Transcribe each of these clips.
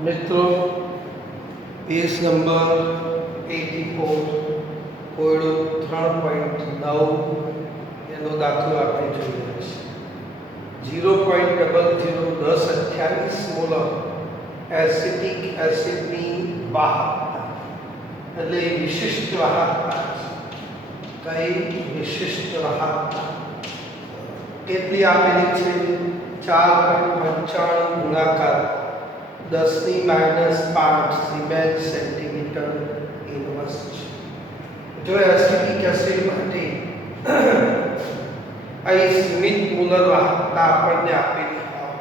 मित्रों page number 84 कोयडो 3.9 એનો દાખલો આપણે જોઈ રહ્યા છીએ 0.001028 મોલર એસિટિક એસિડની વાહકતા એટલે વિશિષ્ટ વાહકતા કઈ વિશિષ્ટ વાહકતા કેટલી આપેલી છે 4.95 ગુણાકાર 10⁻5 સિમેન્સ સેન્ટીમીટર ઇન્વર્સ છે જો એસિટિક એસિડ માટે અહીં સીમિત મોલર વાહકતા આપણને આપેલી હોય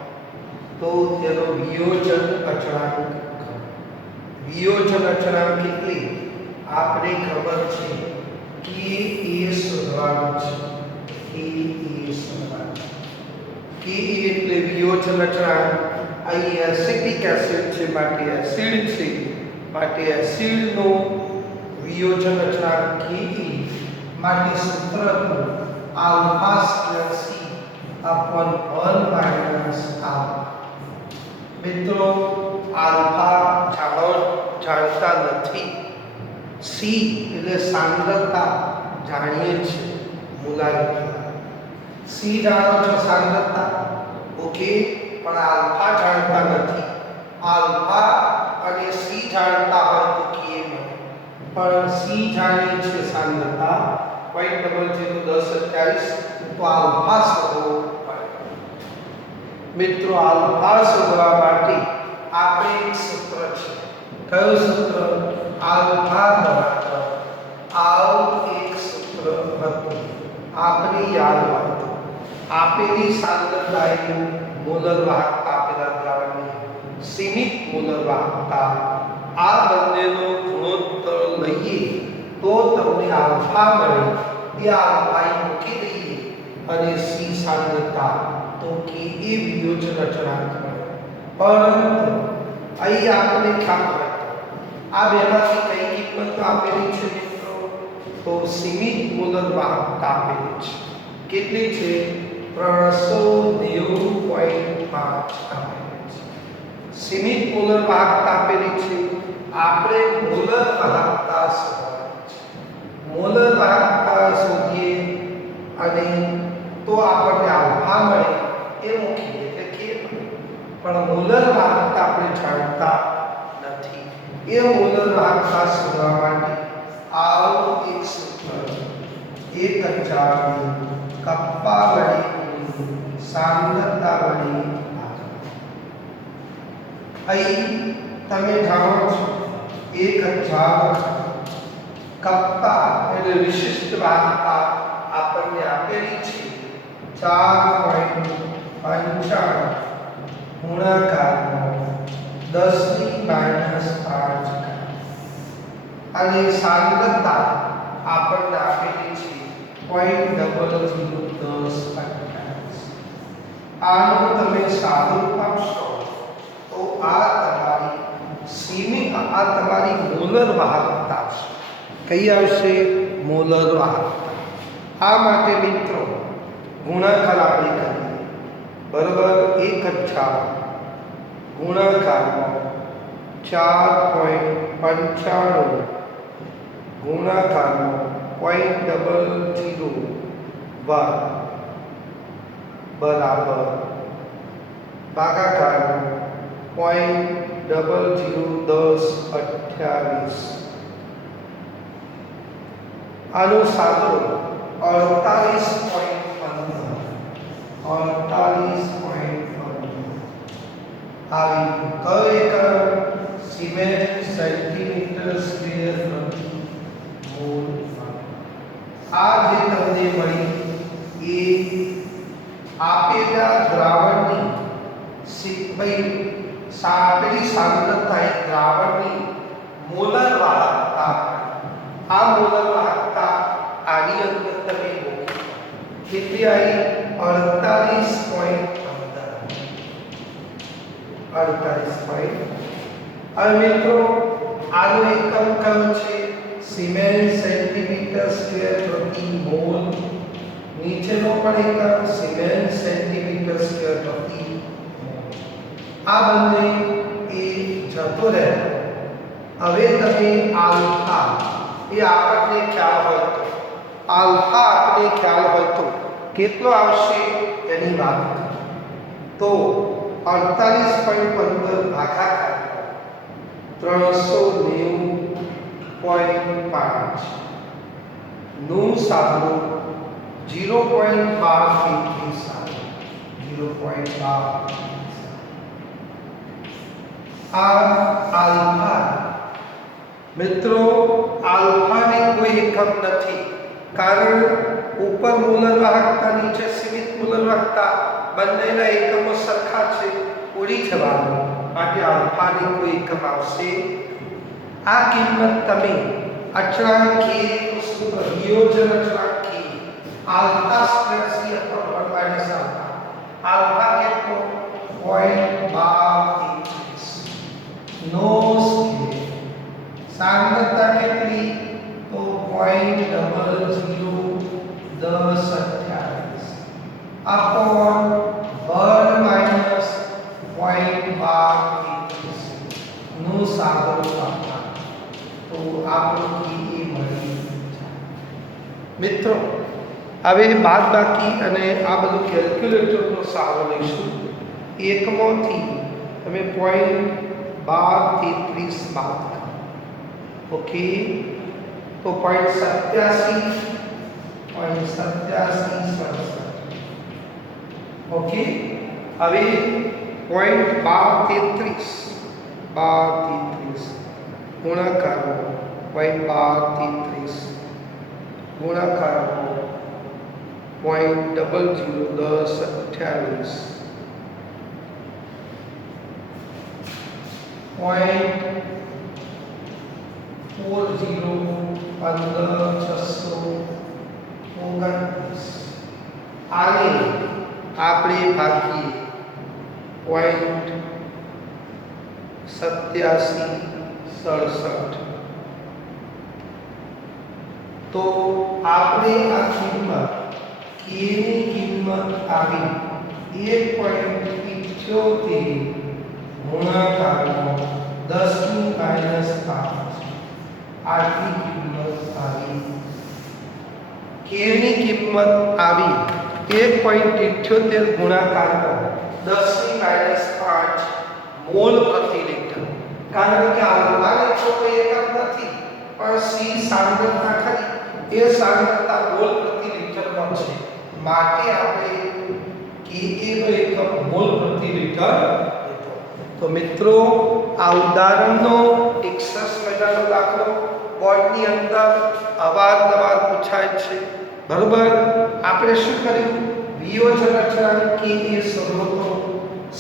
તો તેનો વિયોજન અચળાંક કેટલી આપણે ખબર છે કે એ શોધવાનું છે કે એટલે વિયોજન અચળાંક અહીં એસિટિક એસિડ છે માટે એસિડનો વિયોજન અચળાંક કે માટે સૂત્ર alpha square C upon 1 minus alpha મિત્રો આલ્ફા જાણતા નથી સી એટલે સાંદ્રતા જાણીએ છીએ મોલારિટી સી જાણો છો સાંદ્રતા ઓકે પણ આલ્ફા જાણતા નથી આલ્ફા અને સી જાણતા હોય તો કેમ પણ સી જાણીએ છીએ સાંદ્રતા 0.001028 તો આલ્ફા શોધવો પડે મિત્રો આલ્ફા શોધવા માટે આપણે એક સૂત્ર છે કયું સૂત્ર આલ્ફા બરાબર એક સૂત્ર હતું આપણે યાદ રાખો આપેલી સાંદ્રતાનું મોલર વાહકતા આપેલા દ્રાવણની સીમિત મોલર વાહકતા આ બંનેનો ગુણોત્તર લઈએ તો તમને આલ્ફા મળે એ આલ્ફા મૂકી દઈએ અને સી સાંદ્રતા તો કે એ વિયોજન અચળાંક મળે પરંતુ અહીં આપણે ખ્યાલ રાખો આ બેમાંથી કઈ કિંમત આપેલી છે મિત્રો તો સીમિત મોલર વાહકતા આપેલી છે કેટલી છે 390.5 આપેલી છે સીમિત મોલર વાહકતા આપેલી છે આપણે મોલર વાહકતા મોલર વાહકતા શોધીએ અને તો આપણને આલ્ફા મળે એ મૂકીએ એટલે કે પણ મોલર વાહકતા આપણે જાણતા નથી એ મોલર વાહકતા શોધવા માટે આવું એક સૂત્ર 1000 કપ્પા વડે સાંદ્રતા વડે અહીં તમે જાણો છો 1000 કપ્પા એટલે વિશિષ્ટ વાહકતા આપણને આપેલી છે 4.95 ગુણાકારનો 10⁻5 અને સાંદ્રતા આપણને આપેલી છે 0.001028 આનું તમે સાદું આપશો તો આ તમારી સીમિત આ તમારી મોલર વાહકતા છે કઈ આવશે મોલર વાહકતા આ માટે મિત્રો ગુણાકાર આપણે કરીએ બરાબર 1000 ગુણાકારમાં 4.95 ગુણાકારમાં 0.00 બરાબર ભાગાકારમાં 0.001028 આનું સાદું 48.15 આવી કયો એકમ સિમેન્ટ સેન્ટીમીટર સ્ક્વેર પ્રતિ મોલ આ જે તમને મળી એ આપેલા દ્રાવણની આપેલી સાંદ્રતા એ દ્રાવણની મોલર વાહકતા આ મોલર વાહકતા આની અંદર તમે મૂકો કેટલી આવી 48.15 હવે મિત્રો આનો એકમ કયો છે સિમેન્ટ સેન્ટીમીટર સ્ક્વેર પ્રતિ મોલ નીચેનો પણ એકમ સિમેન્ટ સેન્ટીમીટર સ્ક્વેર પ્રતિ મોલ આ બંને એ વધતો રહે. હવે તમે આલ્ફા એ આપણને ખ્યાલ હોય તો આલ્ફા આપણને ખ્યાલ હોય તો કેટલો આવશે એની વાત તો 48.15 ભાગાકાર 390.5 નું સાદું 0.12 0.12 આલ્ફા મિત્રો આલ્ફાની કોઈ એકમ નથી કારણ ઉપર મૂલર વાહકતા નીચે સીમિત મૂલર વાહકતા બંનેના એકમો સરખા છે ઉડી જવાનું માટે આલ્ફાની કોઈ એકમ આવશે. આ કિંમત તમે અચળાંકીય સૂત્ર વિયોજન અચળાંકીય alpha square C upon 1 minus alpha alpha કેટલો 0.12 નો સ્કેલ સાંદ્રતા કેટલી તો 0.001028 અપોન 1 માઈનસ 0.12 નું સાદું તાપમાન તો આપણું કી મળી જાય. મિત્રો હવે બાદબાકી અને આ બધું કેલ્ક્યુલેટરનો સહારો લઈશું. એકમાંથી તમે 0.1233 બાદ કરો. ઓકે તો 0.87 ઓકે હવે 0.1233 ગુણાકાર 0.1233 ગુણાકાર 0.001028 0.4015 આને આપણે ભાગીએ 0.8767 તો આપણે આ કિંમત k ની કિંમત આવી 1.78 ગુણાકારમાં 10 ની માઈનસ 5 આટલી કિંમત આવી. k ની કિંમત આવી 1.78 ગુણાકારમાં 10 ની માઈનસ 5 મોલ પ્રતિ લિટર. કારણ કે આલ્ફાને તો કોઈ એકમ નથી પણ સી સાંદ્રતા ખરી એ સાંદ્રતા મોલ પ્રતિ લિટરમાં છે માટે આપણે કે નો એકમ મોલ પ્રતિ લિટર લીધો. તો મિત્રો આ ઉદાહરણનો એક સરસ મજાનો દાખલો બોર્ડની અંદર અવારનવાર પૂછાય છે. બરોબર આપણે શું કર્યું વિયોજન અચળાંક કે એ શોધો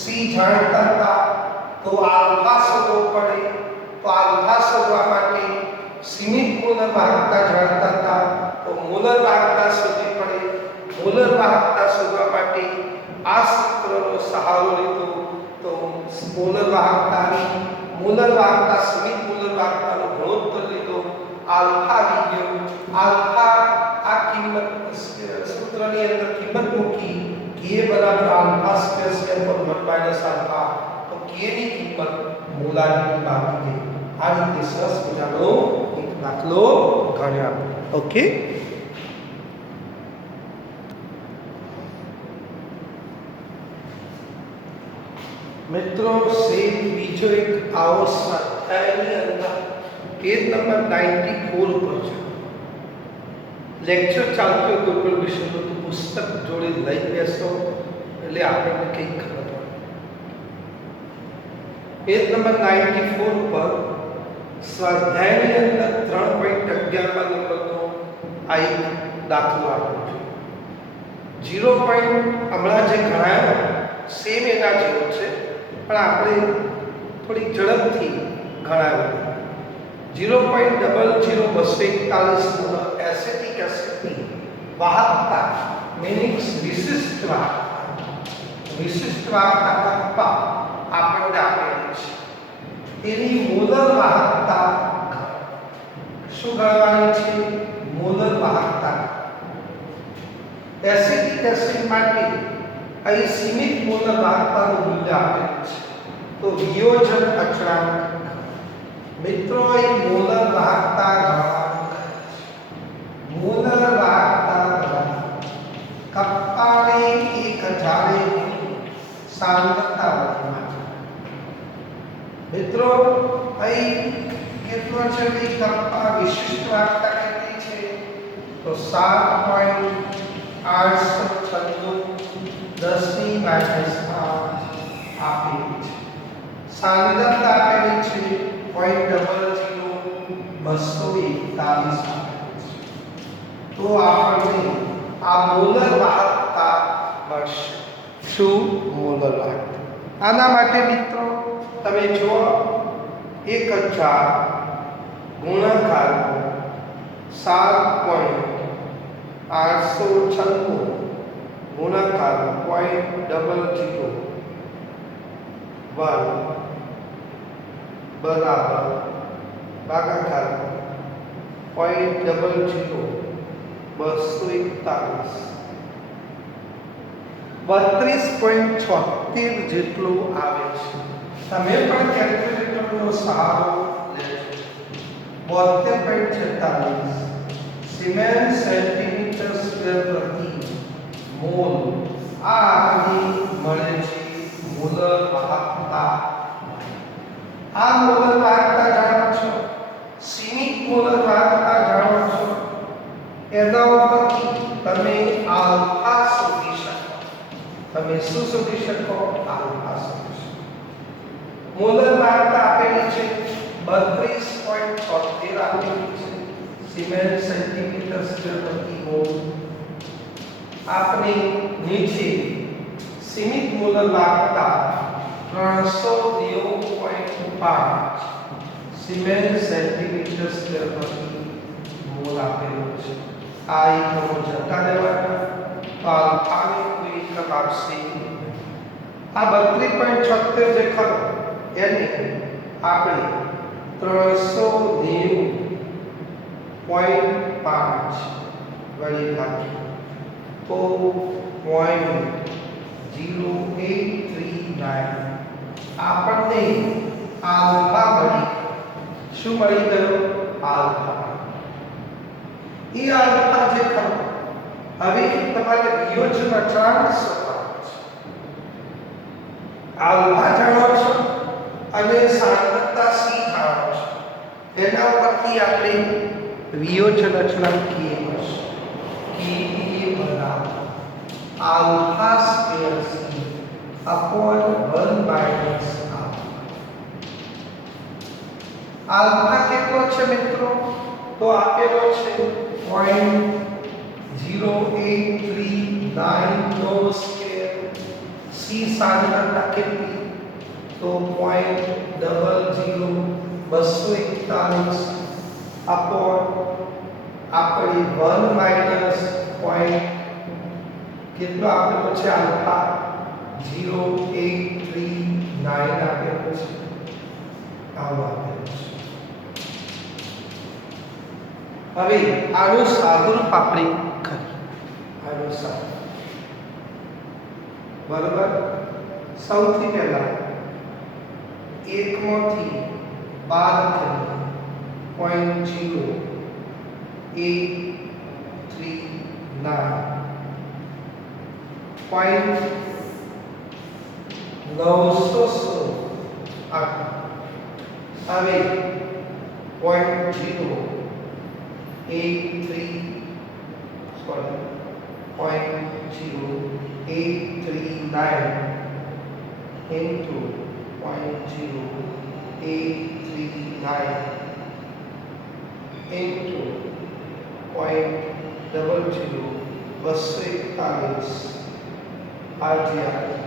સી જાણતા હતા તો આલ્ફા શોધવો પડે તો આલ્ફા શોધવા માટે સીમિત મૂલર વાહકતા જાણતા હતા તો મૂલર વાહકતા શોધવી પડે. મૂલર વાહકતા શોધવા માટે આ સૂત્રનો સહારો લીધો તો મૂલર વાહકતા સીમિત મૂલર વાહકતાનો ગુણોત્તર લીધો આલ્ફા આવી ગયો. આલ્ફા આ કિંમત સૂત્રની અંદર કિંમત મૂકી k બરાબર આલ્ફા સ્ક્વેર સ્ક્વેર પર 1 માઈનસ આલ્ફા તો k ની કિંમત મોલારિટી બાકી ગઈ. આ રીતે સરસ મજાનો એક દાખલો ગણ્યા. ઓકે મિત્રો સેમ બીજો એક આવો સ્વાધ્યાયની અંદર પેજ નંબર 94 ઉપર છે. લેક્ચર ચાલતો હોય કોઈ પણ વિષયનો તો પુસ્તક જોડે લઈ બેસો એટલે આપણને કંઈક ખબર પડે. પેજ નંબર 94 ઉપર સ્વાધ્યાયની અંદર 3.11 નંબરનો આ એક દાખલો આપ્યો છે. 0. હમણાં જે ગણાયો સેમ એના જેવો છે પણ આપણે થોડી ઝડપથી ગણાવ્યું. 0.00241 એસિટિક એસિડની વાહકતા મીનિંગ્સ વિશિષ્ટ વાહકતા કપ્પા આપણને આપેલી છે. તેની મોલર વાહકતા શું ગણવાની છે? મોલર વાહકતા. એસિટિક એસિડ માટે અહીં સીમિત મોલર વાહકતાનું મૂલ્ય આપેલું છે તો વિયોજન અચળાંક મિત્રો એ મોલર વાહકતા ગણવાનું કહે છે. મોલર વાહકતા ગણવાનું કપ્પાને 1000 સાંદ્રતા વળી. મિત્રો અહીં કેટલો છે ભાઈ કપ્પા વિશિષ્ટ વાહકતા કેટલી છે તો 7.896 10 - 5 આપેલી છે. સાંદ્રતા આપેલી છે 0.00241 તો આપણને આ મોલર વાહકતા મળશે. શું મોલર વાહકતા? આના માટે મિત્રો તમે જુઓ 1000 ગુણાકાર 7.896 ગુણાકાર 0.001 બરાબર ભાગાકાર 0.00241 32.76 જેટલું આવે છે. તમે પણ કેલ્ક્યુલેટરનો સહારો લેજો. 72.46 સિમેન્સ સેન્ટીમીટર સ્ક્વેર પ્રતિ મોલ આ આપણને મળે છે મોલર વાહકતા. આ મોલર વાહકતા જાણો છો, સીમિત મોલર વાહકતા જાણો છો, એના ઉપરથી તમે આલ્ફા શોધી શકો. તમે શું શોધી શકો? આલ્ફા શોધી શકો. મોલર વાહકતા આપેલી છે 32.76 આપેલી છે સિમેન્સ સેન્ટીમીટર સ્ક્વેર પ્રતિ મોલ. આપણે નીચે સીમિત મોલર વાહકતા 309.5 સિમેન્સ સેન્ટીમીટર સ્ક્વેર પ્રતિ મોલ આપેલું છે. આ એકમો જતા રહેવાના તો આલ્ફાને કોઈ એકમ આપશે. આ 32.76 જે ખરો એને આપણે 390.5 વળી નાખીએ તો 0.0839 આપણને આલ્ફા મળી. શું મળી ગયું? આલ્ફા. એ આલ્ફા જે ખરો હવે તમારે વિયોજન અચળાંક શોધવાનો છે. આલ્ફા જાણો છો અને સાંદ્રતા સી જાણો છો, એના ઉપરથી આપણે વિયોજન અચળાંક કીએ મળશે કે એ બરાબર alpha square C upon 1 minus alpha કેટલો છે મિત્રો? તો આપેલો છે 0.0839 સ્ક્વેર. સી સાંદ્રતા કેટલી? તો 0.00241 અપોન આપણે 1 માઇનસ પોઈન્ટ કેટલો આપેલો છે? આલ્ફા 0.839 આપેલો છે. આવું આપેલું છે. હવે આનું સાદુરૂપ આપણે કરીએ. આનું સાદુરૂપ બરાબર. સૌથી પહેલા એકમાંથી બાદ કરીએ 0.0839 916 હવે 0.0839 into 0.0839 into 0.00241 આ જે આપણે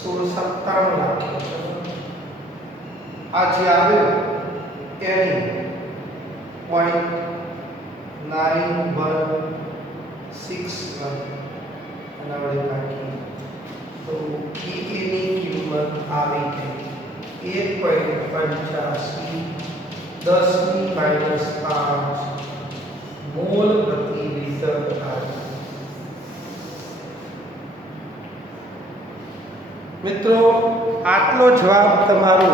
16 નાખ્યો. આ જે આવ્યો એની 0.9161 અને વડે નાખીએ તો એની કિંમત આવી ગઈ 1.85 10 ની -5 મોલ પ્રતિ લિટર થાય. મિત્રો આટલો જવાબ તમારો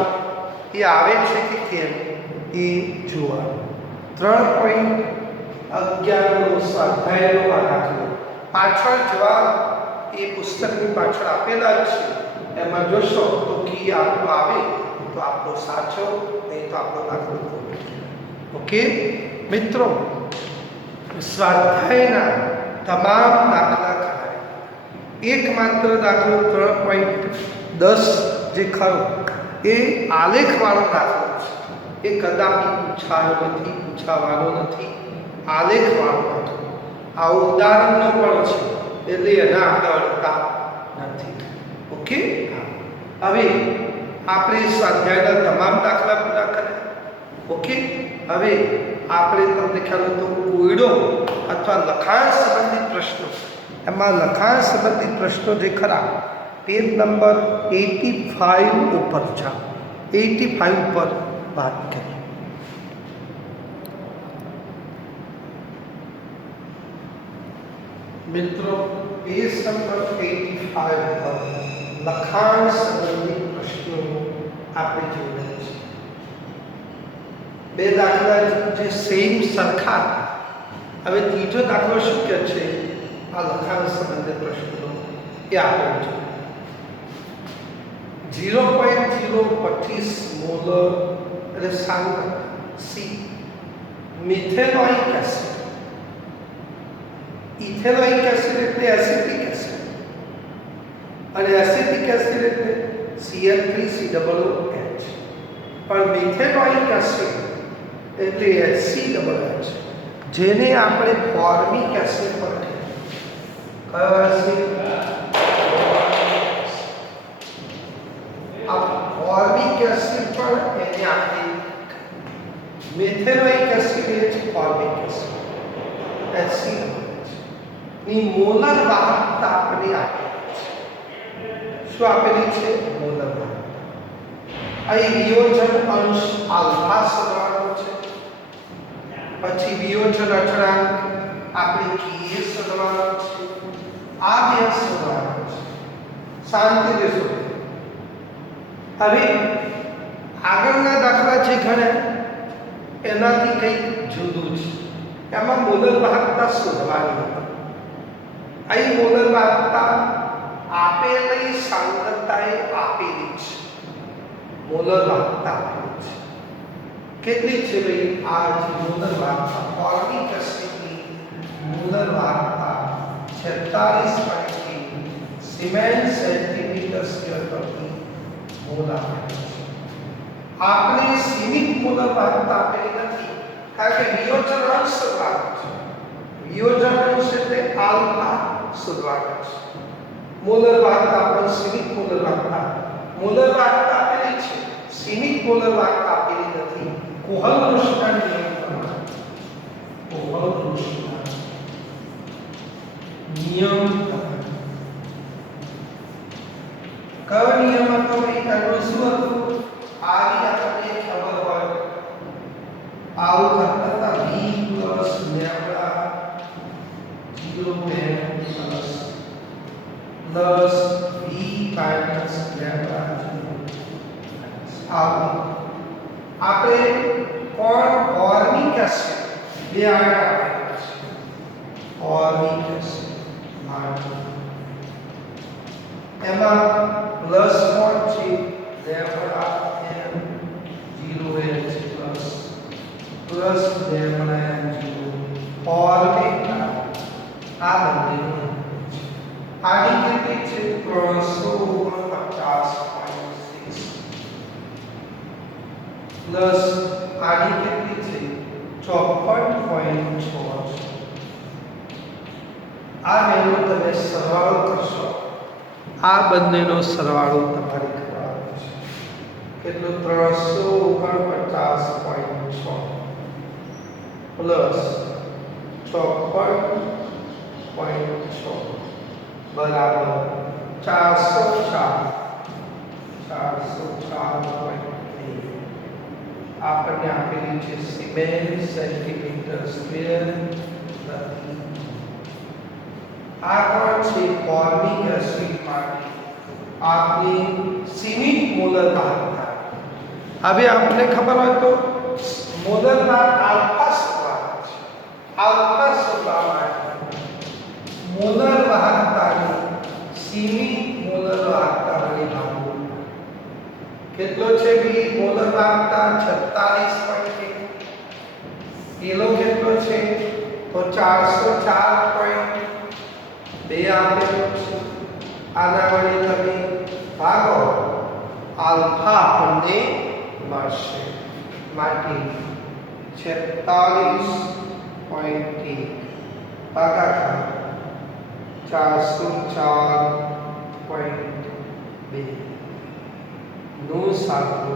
એ આવે છે કે કેમ એ જુઓ. 3.11નો સ્વાધ્યાયનો આ દાખલો પાછળ જવાબ એ પુસ્તકની પાછળ આપેલા જ છે. એમાં જોશો તો કી આપણો આવે તો આપણો સાચો, નહીં તો આપણો દાખલો ખોટો. ઓકે મિત્રો, સ્વાધ્યાયના તમામ દાખલા કરાય. એકમાત્ર દાખલો 3.10 જે ખરો એ આલેખવાળો દાખલો છે. એ કદાપી પૂછાયો નથી, પૂછાવાનો નથી. આલેખવાળો દાખલો આ ઉદાહરણનો પણ છે, એટલે એના આપણે અડતા નથી. ઓકે, હવે આપણે સ્વાધ્યાયના તમામ દાખલા પૂરા કર્યા. ઓકે, હવે આપણે તમને ખ્યાલ હોય તો કોયડો અથવા લખાણ સંબંધિત પ્રશ્નો, એમાં લખાણ સંબંધિત પ્રશ્નો જે ખરા પેજ નંબર 85 ઉપર છે. 85 ઉપર વાત કરીએ. મિત્રો પેજ નંબર 85 પર લખાણ સંબંધિત પ્રશ્નો આપણે જોડે છે. બે દાખલા જે સેમ સરખા. હવે ત્રીજો દાખલો શું કહે છે આ લખાણ સંબંધિત પ્રશ્નો એ આપણે જોઈએ. 0.025 મોલર એટલે સાંદ્રતા C methanoic acid. Ethanoic acid એટલે એસિટિક એસિડ, અને એસિટિક એસિડ એટલે Cl3COOH. પણ મિથેનોઇક એસિડ એટલે HCOOH, જેને આપણે ફોર્મિક એસિડ પણ કહીએ. કયો એસિડ? આ ફોર્મિક એસિડ પણ એને આપણે મિથેનોઇક એસિડ એ ફોર્મિક એસિડ HCOOH ની મોલર વાહકતા આપણી આપેલી છે. શું આપેલી છે? મોલર વાહકતા. અહીં વિયોજન અંશ આલ્ફા શોધવાનો છે. પછી વિયોજન અચળાંક આપણે કે શોધવાનો છે. આ બે શોધવાનો છે. શાંતિથી શોધો. હવે આગળના દાખલા જે ગણ્યા એનાથી કંઈક જુદું છે. એમાં મોલર વાહકતા શોધવાની હતી. અહીં મોલર વાહકતા આપેલી સાંદ્રતાએ આપેલી છે. મોલર વાહકતા આપેલી છે. કેટલી છે ભાઈ? આ જે મોલર વાહકતા ફોર્મિક એસિડની મોલર વાહકતા 46.3 સિમેન્ટ સેન્ટીમીટર સ્ક્વેર પ્રતિ મોલ આપેલી છે. આપણે સીમિત મોલર વાહકતા આપેલી નથી, કારણ કે વિયોજન અંશ શોધવાનો છે. વિયોજન અંશ એટલે આલ્ફા શોધવાનો છે. મોલર વાહકતા આપણે સીમિત મોલર વાહકતા આપેલી છે, સીમિત મોલર વાહકતા આપેલી નથી. કોહલરુસના નિયમ પ્રમાણે કયો નિયમ હતો? એનું શું હતું? આવી આપણને ખબર હોય આવું કરતા v plus lambda 0 plus v minus lambda 0. આપણે કોણ ફોર્મિક એસિડ બે આગળ આપેલા છે. ફોર્મિક એસિડ એમાં પ્લસ કોણ છે? Lambda m 0 plus lambda m 0 formic આ બંને આની કેટલી છે? 349.6 પ્લસ આની કેટલી છે? 54.6 છે. આ બેનો તમે સરવાળો કરશો, આ બંનેનો સરવાળો તમારે કરવાનો છે. કેટલું? 349.6 પ્લસ 54.6 બરાબર 404.3. આપણને આપેલી છે સિમેન્ટ સેન્ટીમીટર સ્ક્વેર પ્રતિ. આ કોણ છે? ફોર્મિક એસિડ માટે આપની સીમિત મોલર વાહકતા. હવે આપણને ખબર હોય તો મોલરમાં આલ્ફા શોધવાનું છે. આલ્ફા શોધવા માટે મોલર વાહકતાની સીમિત મોલર વાહકતા વડે ભાગો. કેટલો છે બી મોલર વાહકતા? 46.1. કિલો કેટલો છે? તો 404.2 આપેલો છે. આના વડે તમે ભાગો, આલ્ફા આપણને મળશે. માટે 46.1 ભાગાકાર 404.2 નો સાદો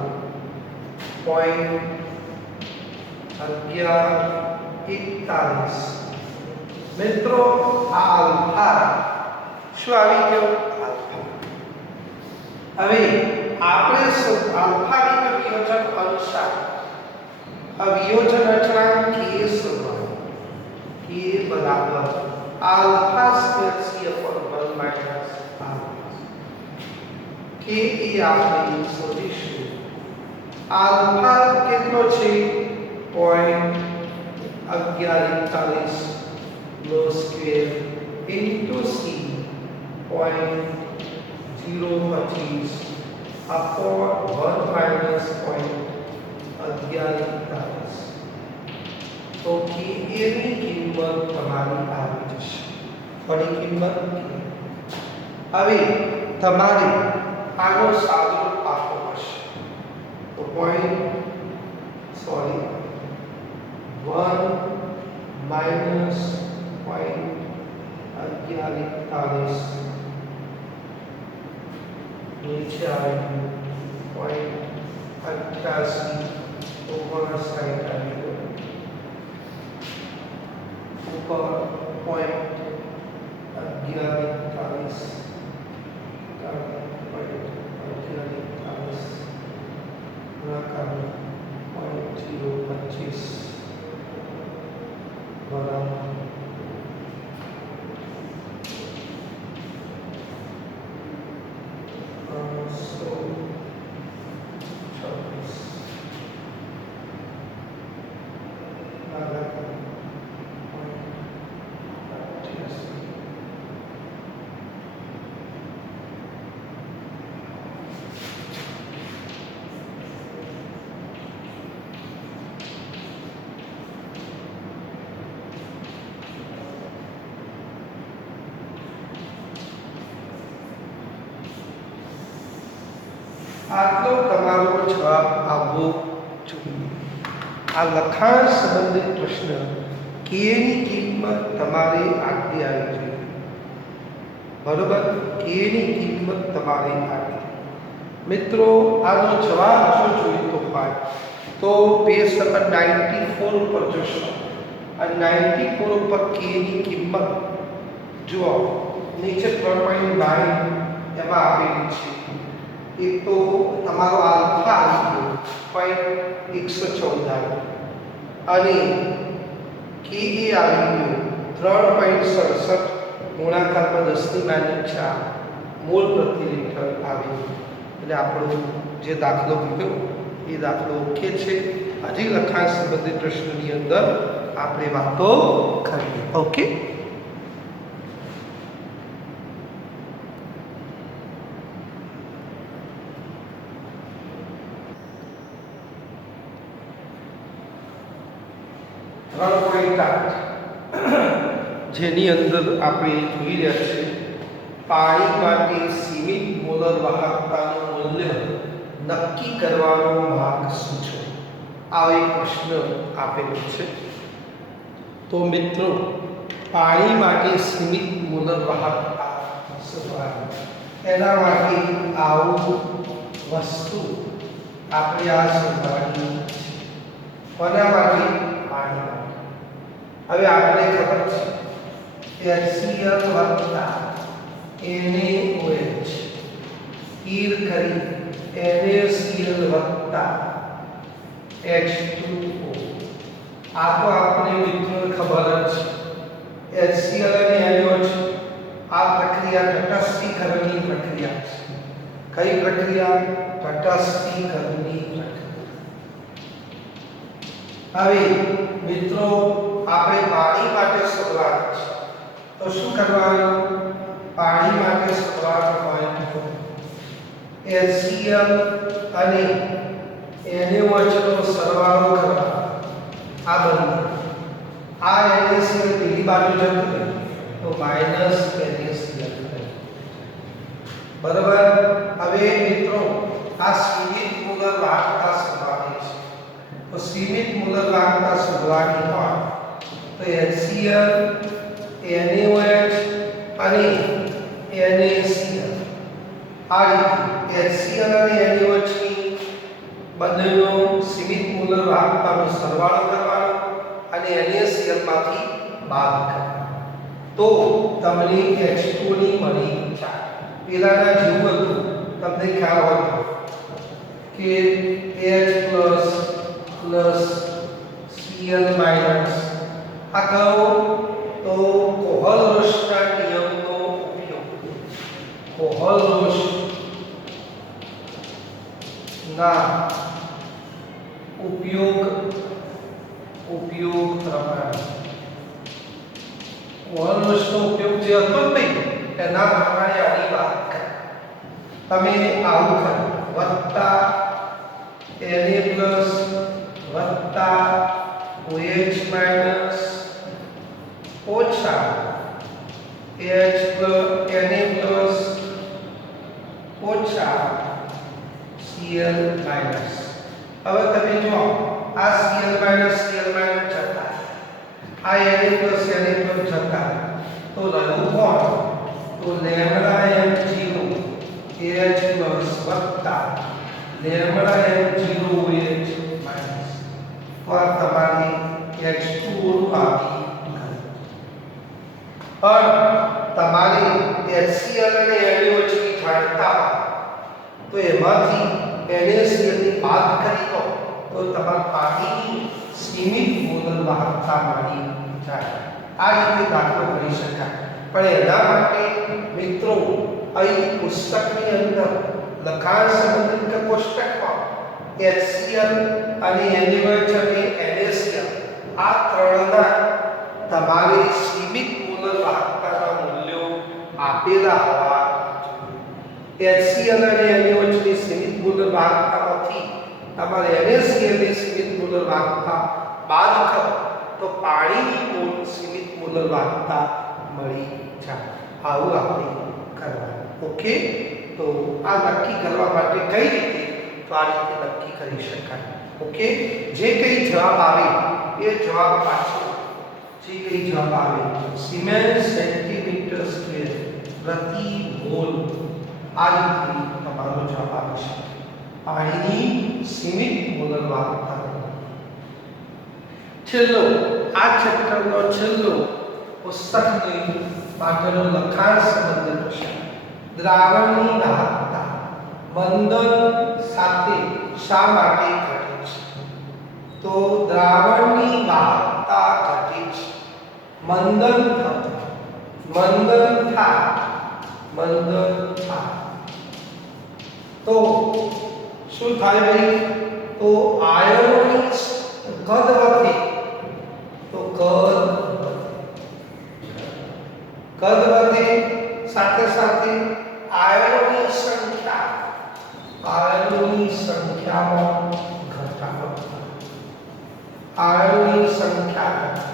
0.1141. મિત્રો આ આલ્ફા શું આવી ગયો? આલ્ફા. હવે આપણે આલ્ફાની વિયોજન અનુસાર આ વિયોજન અચળાંક k શોધવાનો. k બરાબર alpha square c upon 1 minus alpha. k એ આપણે શોધીશું. આલ્ફા કેટલો છે? 0.1141 નો square into c 0.025 upon 1 minus 0.1141. તો કે એની કિંમત તમારી આવી જશે. ફરી કિંમત હવે તમારે આનો સાદો આપવો પડશે. તો 1 minus 0.1141 नीचे आएगी 0.88 ऊपर साइड आएगी ऊपर 0.1141 0.025 बराबर આટલો તમારો જવાબ આવવો જોઈએ. આ લખાણ સંબંધિત પ્રશ્ન કે ની કિંમત તમારે આગળ આવી જોઈએ. બરોબર, કે ની કિંમત તમારે આગળ. મિત્રો આનો જવાબ જો જોઈતો હોય તો પેજ નંબર 94 ઉપર જોશો. અને 94 ઉપર કે ની કિંમત જુઓ, નીચે 3.9 એમાં આપેલી છે. એક તો તમારો આલ્ફા આવી ગયો 114 અને કે એ આવી ગયો 3.67 ગુણાકારમાં 10⁻⁴ મોલ પ્રતિ લિટર આવી ગયું. એટલે આપણો જે દાખલો ગયો એ દાખલો ઓકે છે. હજી લખાણ સંબંધિત પ્રશ્નની અંદર આપણે વાતો કરીએ. ઓકે, જેની અંદર આપણે જોઈ રહ્યા છીએ પાણી માટે સીમિત મોલર વાહકતાનું મૂલ્ય નક્કી કરવાનો માર્ગ શું છે? આ એક પ્રશ્ન આપેલો છે. તો મિત્રો પાણી માટે સીમિત મોલર વાહકતા શોધવાની, એના માટે આવું વસ્તુ આપણે આ શોધવાની છે. કોના માટે? પાણી માટે. હવે આપણે ખબર છે HCl વત્તા NaOH ઈર કરી NaCl વત્તા H2O આ તો આપણે મિત્રો ખબર જ છે HCl અને NaOH આ પ્રક્રિયા તટસ્થીકરણની પ્રક્રિયા છે કઈ પ્રક્રિયા તટસ્થીકરણની પ્રક્રિયા હવે મિત્રો આપણે પાણી માટે શોધવાનું છે તો શું કરવાનું પાણી માટે શોધવાનું હોય તો HCl અને NaOH નો સરવાળો કરવાનો આ બંને આ NaCl પેલી બાજુ જતું રહે તો માઈનસ NaCl બરાબર હવે મિત્રો આ સીમિત મૂલર વાહકતા શોધવાની છે તો સીમિત મૂલર વાહકતા શોધવાની હોય તો HCl NaOH અને NaCl આ રીતે HCl અને NaOH ની બંનેનો સીમિત મૂલર વાહકતાનો સરવાળો કરવાનો અને NaCl માંથી બાદ કરવાનો તો તમને H2 ની મળી જાય પેલાના જેવું હતું તમને ખ્યાલ હોય કે H પ્લસ Cl માઈનસ આ કહો તો કોહલરોશના નિયમનો ઉપયોગ કોહલરોશના ઉપયોગ પ્રમાણે કોહલરોશનો ઉપયોગ જે હતો ને એના પ્રમાણે આની વાત કરી તમે આવું કરો વત્તા Na પ્લસ વત્તા OH માઈનસ ઓછા H પ્લસ Na પ્લસ ઓછા Cl માઈનસ હવે તમે જો આ Cl માઈનસ જતા આ Na પ્લસ જતા તો લઘુ કોણ તો લેમ્બડા m0 H પ્લસ વત્તા લેમ્બડા m0 OH માઈનસ તો આ તમારી H2O આવી और તમારી HCl અને NaOH ની ઘનતા તો એમાંથી NaCl ની બાદ કરી દો તો તમારા પાણીની સીમિત મૂલર વાહકતા મળી જાય આ રીતે દાખલો ગણી શકાય પણ એના માટે મિત્રો અહીં પુસ્તકની અંદર લખાણ સંબંધિત કોષ્ટકમાં HCl અને NaOH અને NaCl આ ત્રણના તમારે સીમિત મૂલર વાહકતાના મૂલ્યો આપેલા હોવા HCl અને NaOH ની સીમિત મૂલર વાહકતામાંથી તમારે NaCl ની સીમિત મૂલર વાહકતા બાદ કરો તો પાણીની સીમિત મૂલર વાહકતા મળી જાય આવું આપણે કરવાનું ઓકે તો આ નક્કી કરવા માટે કઈ રીતે તો આ રીતે નક્કી કરી શકાય ઓકે જે કઈ જવાબ આવે એ જવાબ પાછો જે કઈ જવાબ આવે સિમેન્સ સેન્ટીમીટર સ્ક્વેર પ્રતિ મોલ આ રીતે તમારો જવાબ આવશે પાણીની સીમિત મૂલર વાહકતા છેલ્લો આ ચેપ્ટરનો છેલ્લો પુસ્તકની માટેનો લખાણ સંબંધિત પ્રશ્ન દ્રાવણની વાહકતા મંદન સાથે શા માટે ઘટે છે તો દ્રાવણની વાહકતા ઘટે છે મંદન થાય તો શું થાય ભાઈ તો આયનોની કદ વધે તો કદ વધે સાથે સાથે આયનોની સંખ્યામાં ઘટાડો આયનોની સંખ્યા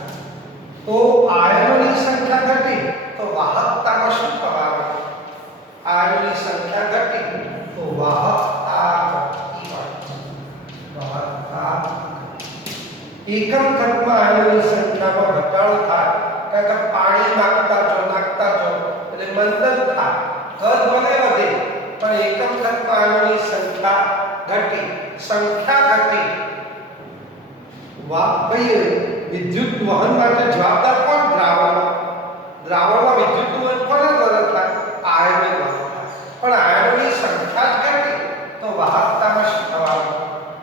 તો આયનોની સંખ્યા ઘટે તો વાહકતામાં શું થવાનું આયનોની સંખ્યા ઘટે તો વાહકતા ઘટતી હોય વાહકતા એકમ ખંડમાં આયનોની સંખ્યામાં ઘટાડો થાય કારણ કે પાણી નાખતા જો એટલે મંદન થાય કદ ભલે વધે પણ એકમ ખંડમાં આયનોની સંખ્યા ઘટી ભાઈ વિદ્યુત વહન માટે જવાબદાર કોણ દ્રાવણમાં વિદ્યુત વહન કોને દ્વારા થાય આયનો દ્વારા પણ આયનોની સંખ્યા જ ઘટી તો વાહકતામાં શું થવાનું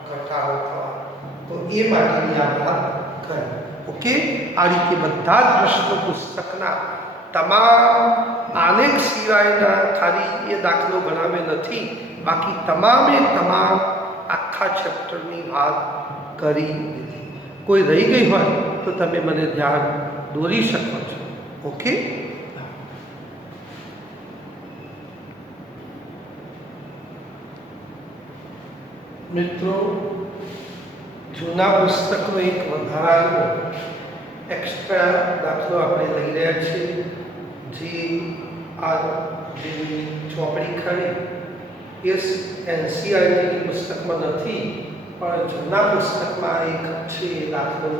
ઘટાડો થવાનો એ માટેની આ વાત કરી. ઓકે, આ રીતે બધા જ પ્રશ્નો પુસ્તકના તમામ આલેખ સિવાયના ખાલી એ દાખલો ગણાવે નથી, બાકી તમામે તમામ આખા ચેપ્ટરની વાત કરી દીધી. કોઈ રહી ગઈ હોય તો તમે મને ધ્યાન દોરી શકો છો. ઓકે, મિત્રો, જૂના પુસ્તકનો એક વધારાનો એક્સ્ટ્રા દાખલો આપણે લઈ રહ્યા છીએ. જે આ જે ચોપડી ખરી એ એનસીઆરટીની પુસ્તકમાં નથી, પણ જૂના પુસ્તકમાં એક છે એ દાખલો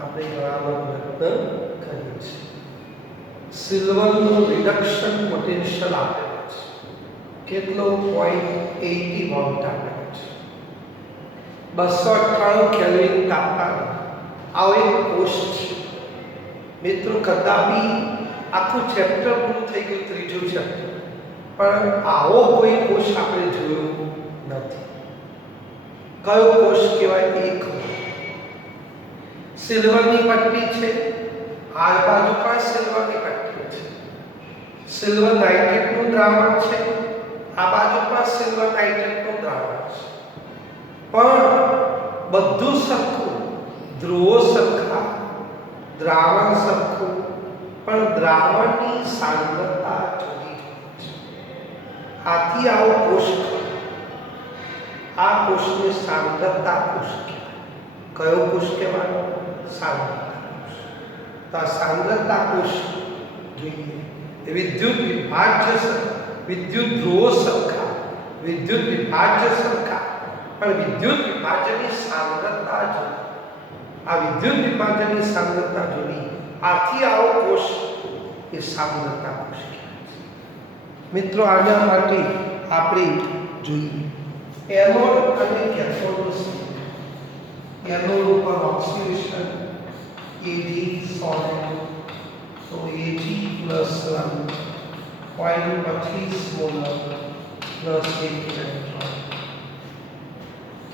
આપણે ગણવાનો પ્રયત્ન કરીએ છીએ. સિલ્વરનું રિડક્શન પોટેન્શિયલ આપેલો છે. કેટલો? 0.80 વોલ્ટ આપેલો છે. 298 કેલ્વિન તાપમાન. આવો એક કોષ છે. મિત્રો, કદાપી આખું ચેપ્ટર પૂરું થઈ ગયું, ત્રીજું ચેપ્ટર, પણ આવો કોઈ કોષ આપણે જોયો નથી. કયો કોષ કહેવાય? એક સિલ્વરની પટ્ટી છે, આ બાજુ પણ સિલ્વરની પટ્ટી છે. સિલ્વર નાઇટ્રેટનું દ્રાવણ છે, આ બાજુ પણ સિલ્વર નાઇટ્રેટનું દ્રાવણ છે. પણ બધું સરખું, ધ્રુવો સરખા, દ્રાવણ સરખું, પણ દ્રાવણની સાંદ્રતા જુદી છે. આથી આવો કોષ, આ કોષને સાંદ્રતા કોષ કહેવાય. કયો કોષ કહેવાય? સાંદ્રતા કોષ. તો આ સાંદ્રતા કોષ જોઈએ. વિદ્યુત વિભાજ્ય, વિદ્યુત ધ્રુવો સરખા, વિદ્યુત વિભાજ્ય સરખા, પણ વિદ્યુત વિભાજ્યની સાંદ્રતા જુદી. આ વિદ્યુત વિભાજનની સાંદ્રતા જુદી. આથી આવો કોષ એ સાંદ્રતા કોષ કહેવાય છે. મિત્રો, આના માટે આપણે જોઈએ એનોડ અને કેથોડ. એનોડ ઉપર ઓક્સિડેશન Ag સોલિડ, તો Ag+1 0.25 molar plus 1 electron.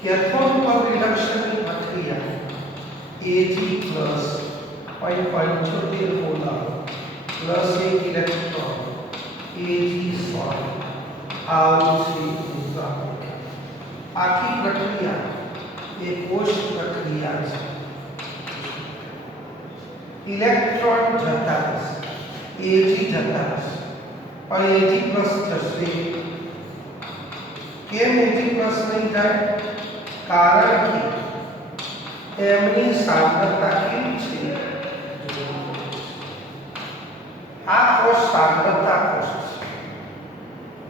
Cathode પર રિડક્શનની પ્રક્રિયા Ag+0.75 molar plus 1 electron Ag solid. આખી પ્રક્રિયા એ કોષ પ્રક્રિયા છે. ઇલેક્ટ્રોન જતા રહેશે, Ag જતા રહેશે, પણ Ag+ જશે. કેમ Ag+ નહીં જાય? કારણ કે એમની સાંદ્રતા કેવી છે? આ કોષ સાંદ્રતા કોષ છે.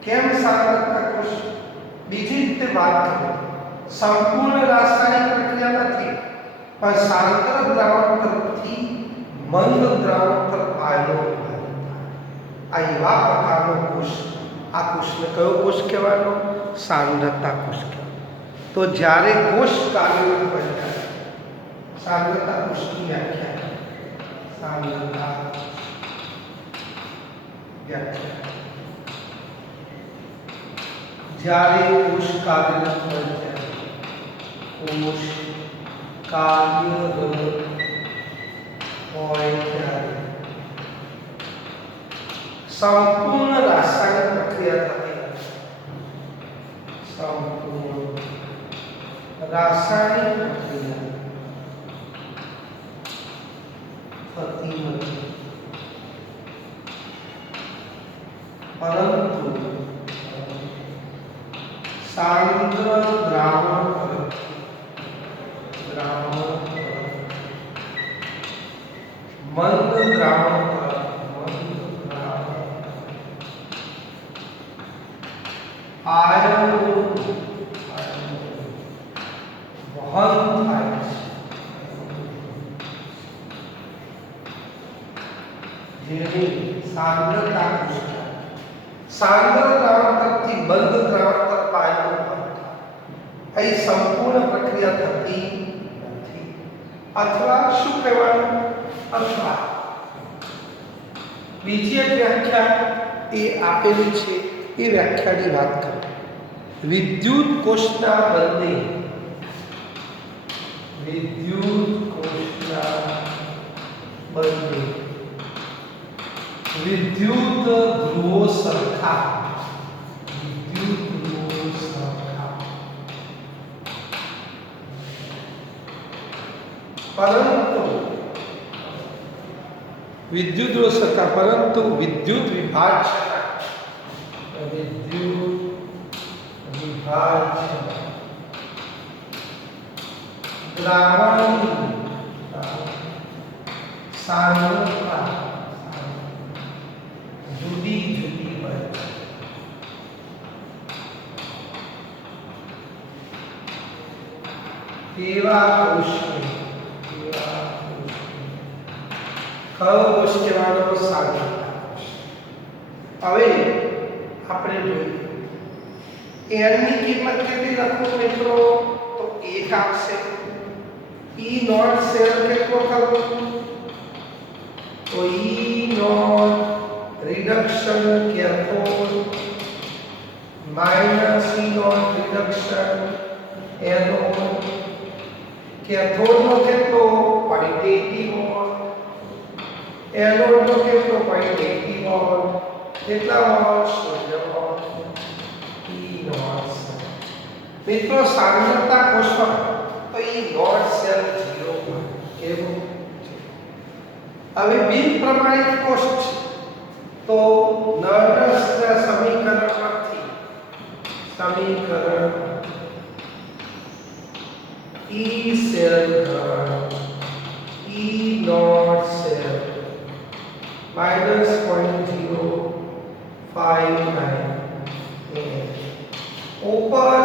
કેમ સાંદ્રતા કોષ? બીજી રીતે વાત કરીએ, સંપૂર્ણ રાસાયણિક પ્રક્રિયા નથી, પણ સાંદ્ર દ્રાવણ તરફથી મંદ દ્રાવણ તરફ આયનો આ એવા પ્રકારનો કોષ. આ કોષને કયો કોષ કહેવાનો? સાંદ્રતા કોષ કહેવાય. તો જ્યારે કોષ કાર્યરત બની જાય, સાંદ્રતા કોષની વ્યાખ્યા, સાંદ્રતા વ્યાખ્યા, જ્યારે કોષ કાર્યરત બની જાય, કોષ કાર્યરત હોય ત્યારે સંપૂર્ણ રાસાયણિક પ્રક્રિયા થતી નથી. સંપૂર્ણ રાસાયણિક પ્રક્રિયા થતી નથી, પરંતુ સાંદ્ર દ્રાવણ મંદ દ્રાવણ આયનો વહન થાય છે, જેની સાંદ્રતા સાંદ્ર દ્રાવણ તરફથી બંધ દ્રાવણ તરફ આયનો વહન થાય. અહીં સંપૂર્ણ પ્રક્રિયા થતી નથી. અથવા શું કહેવાનું? અથવા બીજી એક વ્યાખ્યા એ આપેલી છે, એ વ્યાખ્યાની વાત કરો. વિદ્યુત કોષના બંને વિદ્યુત કોષના બંને વિદ્યુત ધ્રુવો સરખા પરંતુ વિદ્યુત ધ્રુવો સરખા પરંતુ વિદ્યુત વિભાજ્ય દ્રાવણની સાંદ્રતા જુદી જુદી હોય છે. તેવા કોષને કયો કોષ કહેવાનો? સાંદ્રતા કોષ. હવે આપણે જોઈએ એની કિંમત કેટલી લખું મિત્રો? તો 1 આવશે. E નોટ શેલ કેટલો કરવો? તો E naught reduction cathode minus E naught reduction anode. કેથોડનો કેટલો? 0.80 વોલ્ટ. એનોડનો કેટલો? 0.80 વોલ્ટ. કેટલા વોલ્ટ? 0 વોલ્ટ. E not. મિત્રો સાંદ્રતા કોષમાં તો E નોટ સેલ 0 એવું છે. હવે બિન પ્રમાણિત કોષ છે તો નળરસના સમીકરણમાંથી E સેલ ધરાવવાનો E નોટ સેલ -0.059 ઉપર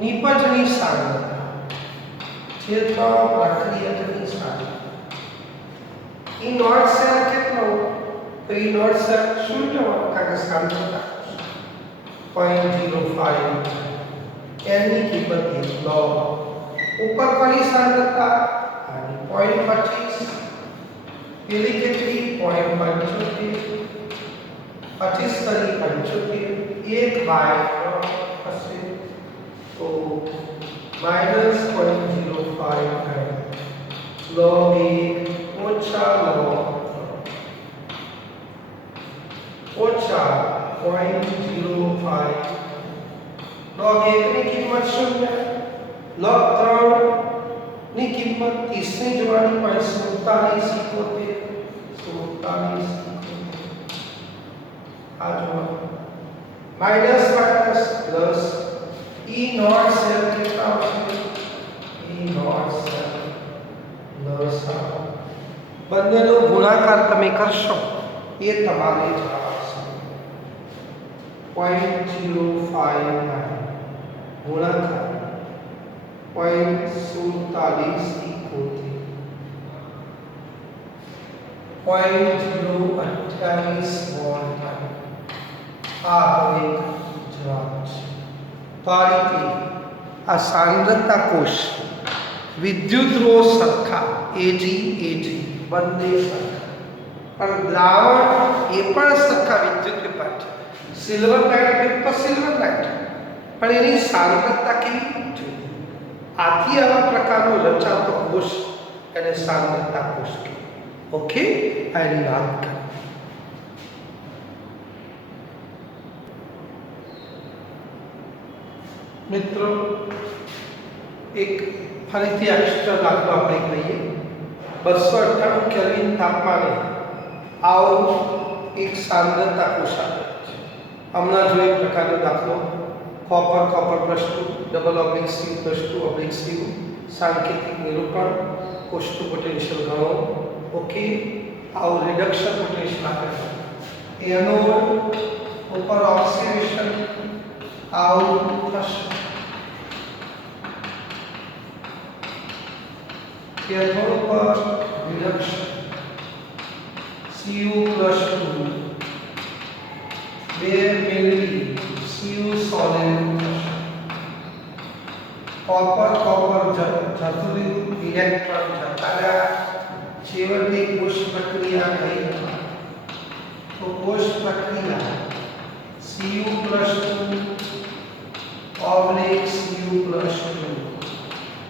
નિપજની સાંદ્રતા છેદમાં પ્રક્રિયકની સાંદ્રતા. E નોટ સેલ કેટલો? તો E નોટ સેલ 0 કારણ સાંદ્રતા 0.05 એની કિંમત 1 લો. ઉપર કોની સાંદ્રતા? આની 0.25. પેલી કેટલી? 0.75. 25 તરી 75 1/3 હશે તો -0.059 log 1 ઓછા log 0.05 log 1 ની કિંમત 0 log 3 ની કિંમત 30 ની જોવાની પડે 47 આ જોવાનું માઈનસ પ્લસ E નોટ સેલ કેટલા આવશે? E નોટ સેલ પ્લસ બંનેનો ગુણાકાર તમે કરશો એ તમારે જવાબ આવશે 0.059 ગુણાકાર 0.4771 0.028 વોલ્ટ થાય. આ હવે જવાબ છે. તો આ રીતે આ સાંદ્રતા કોષ વિદ્યુત ધ્રુવો સરખા Ag બંને સરખા પણ દ્રાવણ એ પણ સરખા વિદ્યુત વિભાજ્ય સિલ્વર નાઇટ્રેટ તો સિલ્વર નાઇટ્રેટ પણ એની સાંદ્રતા કેવી જોઈએ? આથી આવા પ્રકારનો રચાતો કોષ એને સાંદ્રતા કોષ કહેવાય. ઓકે, આ એની વાત કરી. મિત્રો એક ફરીથી એક્સ્ટ્રા દાખલો આપણે લઈએ. 298 કેલ્વિન તાપમાને આવો એક સાંદ્રતા કોષ આપેલ છે. હમણાં જો એક પ્રકારનો દાખલો કોપર $+2 સાંકેતિક નિરૂપણ કોષનું પોટેન્શિયલ ગણો. ઓકે, આવું રિડક્શન પોટેન્શિયલ આપેલ છે. એનો ઉપર ઓક્સિડેશન આવું થશે. કેથોડ પર રિડક્શન Cu+2 2 મિલી Cu સોલિડ કોપર જતું ઇલેક્ટ્રોન જતા રહ્યા. છેવટે કોષ પ્રક્રિયા થઈ તો કોષ પ્રક્રિયા Cu+2 Cu+2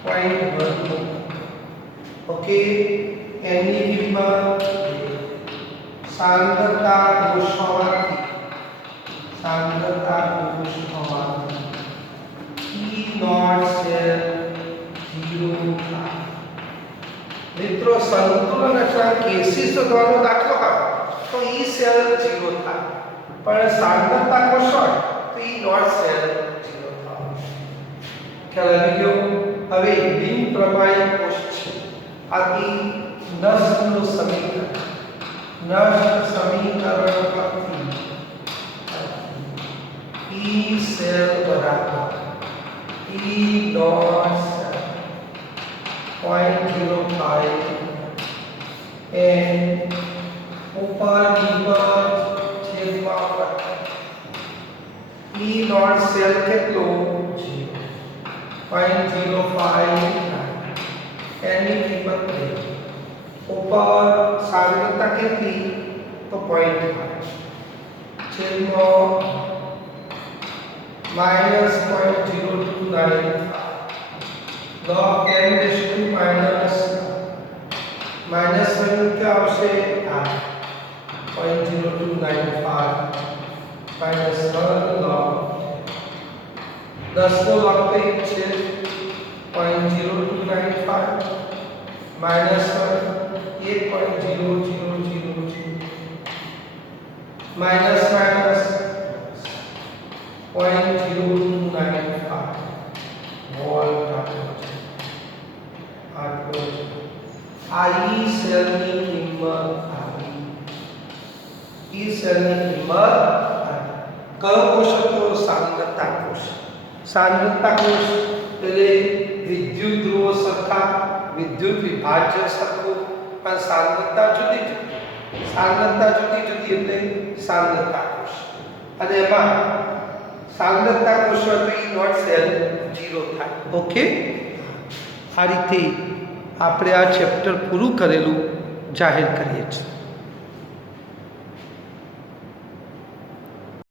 0.1 ઓકે એની કિંમત સાંદ્રતા કોષ હોવાથી E નોટ સેલ 0 થાય. મિત્રો સંતુલન અચળાંક Kc શોધવાનો દાખલો હોય તો E સેલ 0 થાય, પણ સાંદ્રતા કોષ હોય તો E નોટ સેલ 0 થાય. ખ્યાલ આવી ગયો? હવે બિન પ્રમાણિક કોષ છે, આથી નષ્ટનું સમીકરણ પરથી E સેલ બરાબર E નોટ સેલ 0.05 and ઉપર કિંમત છેદમાં E નોટ સેલ કેટલો 0.05 એની કિંમત ઉપર સાંદ્રતા કેટલી તો 0.5 છેદમાં -0.0295 log 10 માઇનસ વેલ્યુ क्या આવશે 0.0295 માઇનસ 1 log 10 નો log તો 1 છે 0.0295 માઇનસ 1.0000 માઇનસ 0.0295 વોલ્ટ આપેલો છે. આ E સેલની કિંમત આવી. E સેલની કિંમત કયો કોષ હતો? સાંદ્રતા કોષ. સાંદ્રતા કોષ એટલે વિદ્યુત ધ્રુવો સરખા, વિદ્યુત વિભાજ્ય સરખું, પણ સાંદ્રતા જુદી જુદી. સાંદ્રતા જુદી જુદી એટલે સાંદ્રતા કોષ. અને એમાં સાંદ્રતા કોષ હોય તો E નોટ સેલ 0 થાય. ઓકે, આ રીતે આપણે આ ચેપ્ટર પૂરું કરેલું જાહેર કરીએ છીએ.